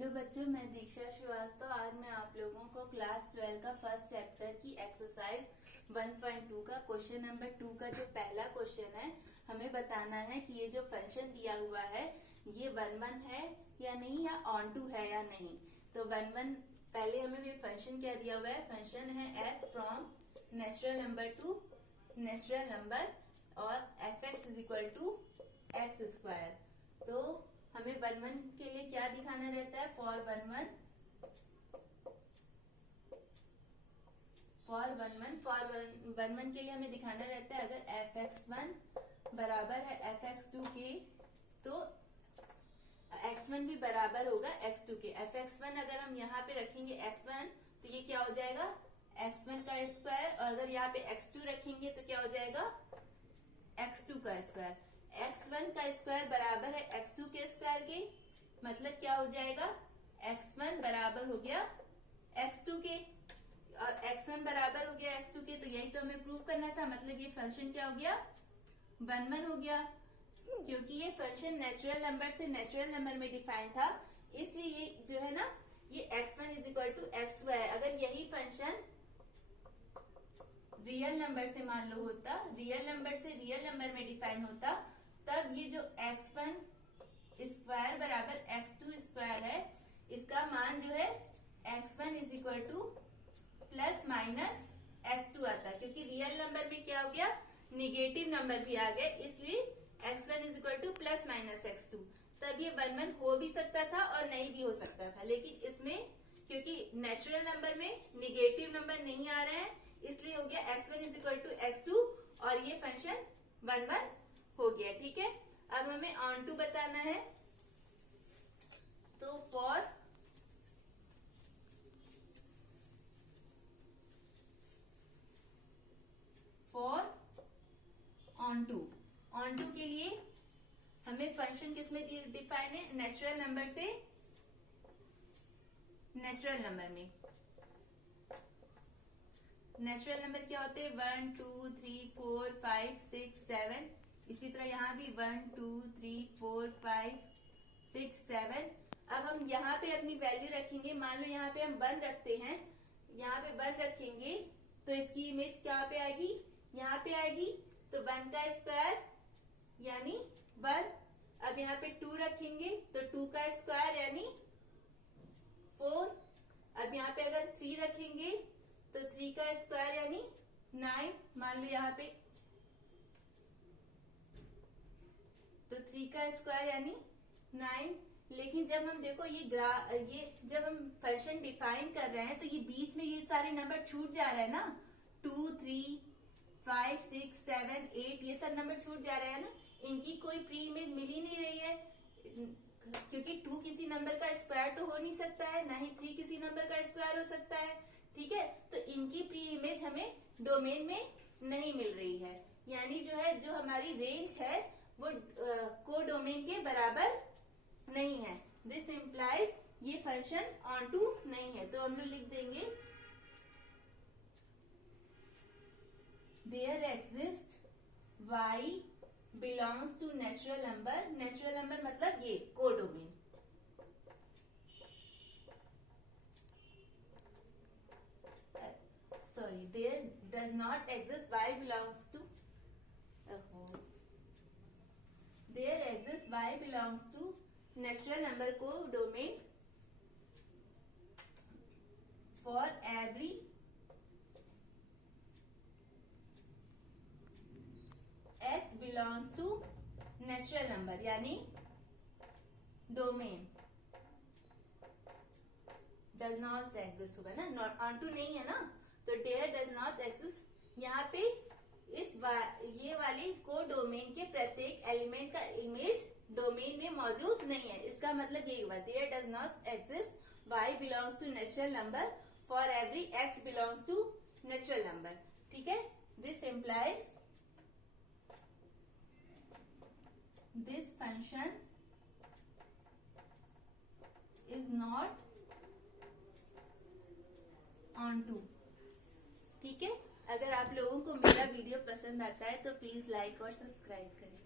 Hello बच्चों, मैं दीक्षा श्रीवास्तव। आज मैं आप लोगों को क्लास 12 का फर्स्ट चैप्टर की एक्सरसाइज 1.2 का क्वेश्चन नंबर 2 का जो पहला क्वेश्चन है, हमें बताना है कि ये जो फंक्शन दिया हुआ है ये 1 1 है या नहीं, या ऑन टू है या नहीं। तो 1 1 पहले हमें ये फंक्शन क्या दिया हुआ है, फंक्शन है f from natural number to natural number और fx is equal to x square. तो हमें 1 1 के लिए क्या दिखाना रहता है, फॉर 1 1 के लिए हमें दिखाना रहता है अगर fx1 बराबर है fx2 के तो x1 भी बराबर होगा x2 के। fx1 अगर हम यहाँ पे रखेंगे x1 तो ये क्या हो जाएगा, x1 का स्क्वायर, और अगर यहाँ पे x2 रखेंगे तो क्या हो जाएगा, x2 का स्क्वायर। x1 का स्क्वायर बराबर है x2 के स्क्वायर के, मतलब क्या हो जाएगा, x1 बराबर हो गया x2 के और x1 बराबर हो गया x2 के। तो यही तो हमें प्रूव करना था, मतलब ये फंक्शन क्या हो गया, 1 1 हो गया। क्योंकि ये फंक्शन नेचुरल नंबर से नेचुरल नंबर में डिफाइन था, इसलिए ये जो है ना, ये x1 is equal to x2 है। अगर यही फंक्शन रियल नंबर से मान लो होता, रियल नंबर से रियल नंबर में डिफाइन होता, तब ये जो x1 स्क्वायर बराबर x2 स्क्वायर है, इसका मान जो है x1 is equal two plus minus x2 आता। क्योंकि रियल नंबर में क्या हो गया, निगेटिव नंबर भी आ गया, इसलिए x1 is equal two plus minus x2। तब ये 1 1 हो भी सकता था और नहीं भी हो सकता था, लेकिन इसमें क्योंकि नेचुरल नंबर में निगेटिव नंबर नहीं आ रहे हैं, इसलिए हो गया x1 is equal to x2 और ये फंक्शन 1 1 हो गया। ठीक है, अब हमें ऑन टू बताना है। तो फॉर ऑन टू के लिए हमें फंक्शन किसमें डिफाइन है, नेचुरल नंबर से नेचुरल नंबर में। नेचुरल नंबर क्या होते हैं, 1 2 3 4 5 6 7। इसी तरह यहाँ भी 1 2 3 4 5 6 7। अब हम यहाँ पे अपनी वैल्यू रखेंगे। मान लो यहाँ पे हम 1 रखते हैं, यहाँ पे 1 रखेंगे तो इसकी इमेज कहाँ पे आएगी, यहाँ पे आएगी। तो 1 का स्क्वायर यानी 1। अब यहाँ पे 2 रखेंगे तो 2 का स्क्वायर यानी 4। अब यहाँ पे अगर 3 रखेंगे तो 3 का स्क्वायर यानी 9। मान लो यहाँ पे तो 3 का स्क्वायर यानी 9। लेकिन जब हम देखो ये जब हम फंक्शन डिफाइन कर रहे हैं तो ये बीच में ये सारे नंबर छूट जा रहे हैं ना, 2 3 5 6 7 8 ये सब नंबर छूट जा रहे हैं ना, इनकी कोई प्री इमेज मिल ही नहीं रही है। क्योंकि 2 किसी नंबर का स्क्वायर तो हो नहीं सकता है, ना ही 3 किसी नंबर का स्क्वायर हो सकता है। ठीक है, तो इनकी प्री इमेज हमें डोमेन में नहीं मिल रही है, यानी जो है जो हमारी रेंज है वो को डोमेन के बराबर नहीं है। दिस इम्प्लाइज ये फंक्शन ऑन टू नहीं है। तो हम लोग लिख देंगे there exist y belongs to natural number. Natural number मतलब ये codomain. Sorry, there does not exist y belongs to there exist y belongs to natural number को domain for every x belongs to natural number, यानी domain does not exist होगा ना, not on to नहीं है ना, तो dare does not exist. यहाँ पे ये वाली को डोमेन के प्रत्येक एलिमेंट का इमेज डोमेन में मौजूद नहीं है। इसका मतलब यही हुआ, there does not exist y belongs to natural number for every x belongs to natural number. ठीक है, this implies this function is not on to। ठीक है, अगर आप लोगों को मेरा वीडियो पसंद आता है तो प्लीज लाइक और सब्सक्राइब करें।